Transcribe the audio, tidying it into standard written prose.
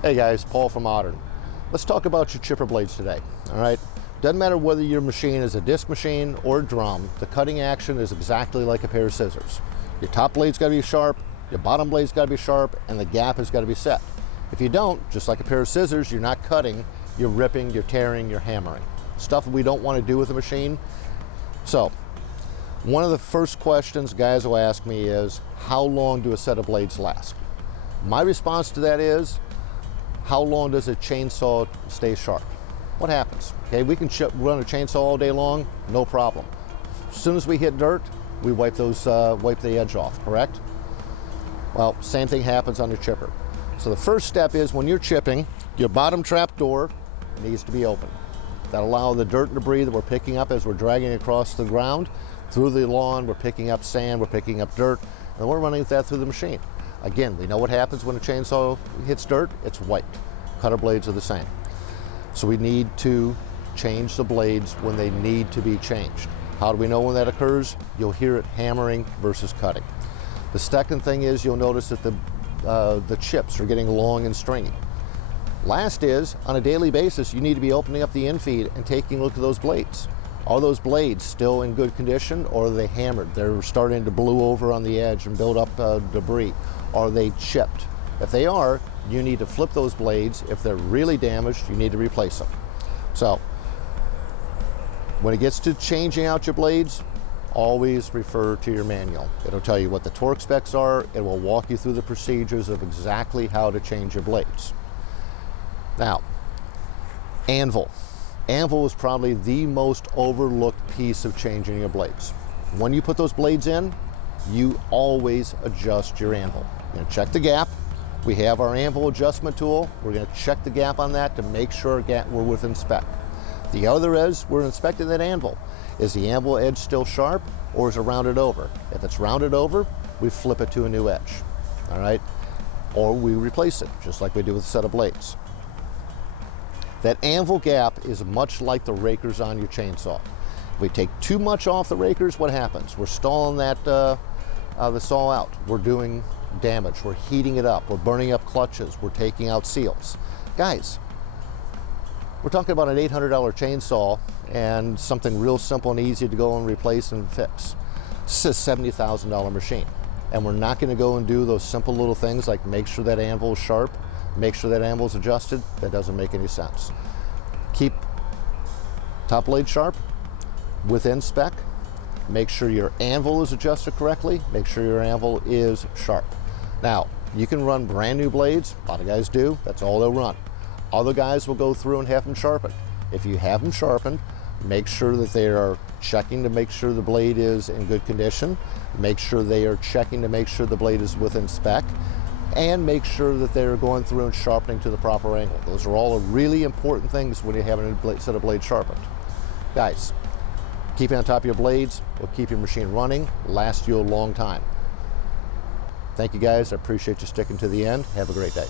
Hey guys, Paul from Modern. Let's talk about your chipper blades today, all right? Doesn't matter whether your machine is a disc machine or a drum, the cutting action is exactly like a pair of scissors. Your top blade's gotta be sharp, your bottom blade's gotta be sharp, and the gap has gotta be set. If you don't, just like a pair of scissors, you're not cutting, you're ripping, you're tearing, you're hammering. Stuff we don't wanna do with a machine. So, one of the first questions guys will ask me is, how long do a set of blades last? My response to that is, how long does a chainsaw stay sharp? What happens? Okay, we can run a chainsaw all day long, no problem. As soon as we hit dirt, we wipe the edge off, correct? Well, same thing happens on the chipper. So the first step is when you're chipping, your bottom trap door needs to be open. That allows the dirt and debris that we're picking up as we're dragging across the ground. Through the lawn, we're picking up sand, we're picking up dirt, and we're running that through the machine. Again, we know what happens when a chainsaw hits dirt, it's wiped. Cutter blades are the same. So we need to change the blades when they need to be changed. How do we know when that occurs? You'll hear it hammering versus cutting. The second thing is you'll notice that the chips are getting long and stringy. Last is, on a daily basis, you need to be opening up the infeed and taking a look at those blades. Are those blades still in good condition, or are they hammered? They're starting to blue over on the edge and build up debris. Are they chipped? If they are, you need to flip those blades. If they're really damaged, you need to replace them. So, when it gets to changing out your blades, always refer to your manual. It'll tell you what the torque specs are. It will walk you through the procedures of exactly how to change your blades. Now, anvil. Anvil is probably the most overlooked piece of changing your blades. When you put those blades in, you always adjust your anvil. You're gonna check the gap. We have our anvil adjustment tool. We're gonna check the gap on that to make sure we're within spec. The other is, we're inspecting that anvil. Is the anvil edge still sharp, or is it rounded over? If it's rounded over, we flip it to a new edge, all right? Or we replace it, just like we do with a set of blades. That anvil gap is much like the rakers on your chainsaw. If we take too much off the rakers, what happens? We're stalling the saw out. We're doing damage. We're heating it up. We're burning up clutches. We're taking out seals. Guys, we're talking about an $800 chainsaw and something real simple and easy to go and replace and fix. This is a $70,000 machine. And we're not going to go and do those simple little things like make sure that anvil is sharp, make sure that anvil is adjusted. That doesn't make any sense. Keep top blade sharp, within spec. Make sure your anvil is adjusted correctly. Make sure your anvil is sharp. Now, you can run brand new blades. A lot of guys do. That's all they'll run. Other guys will go through and have them sharpened. If you have them sharpened, make sure that they are checking to make sure the blade is in good condition. Make sure they are checking to make sure the blade is within spec. And make sure that they're going through and sharpening to the proper angle. Those are all really important things when you have a set of blades sharpened. Guys, keeping on top of your blades will keep your machine running, last you a long time. Thank you guys, I appreciate you sticking to the end. Have a great day.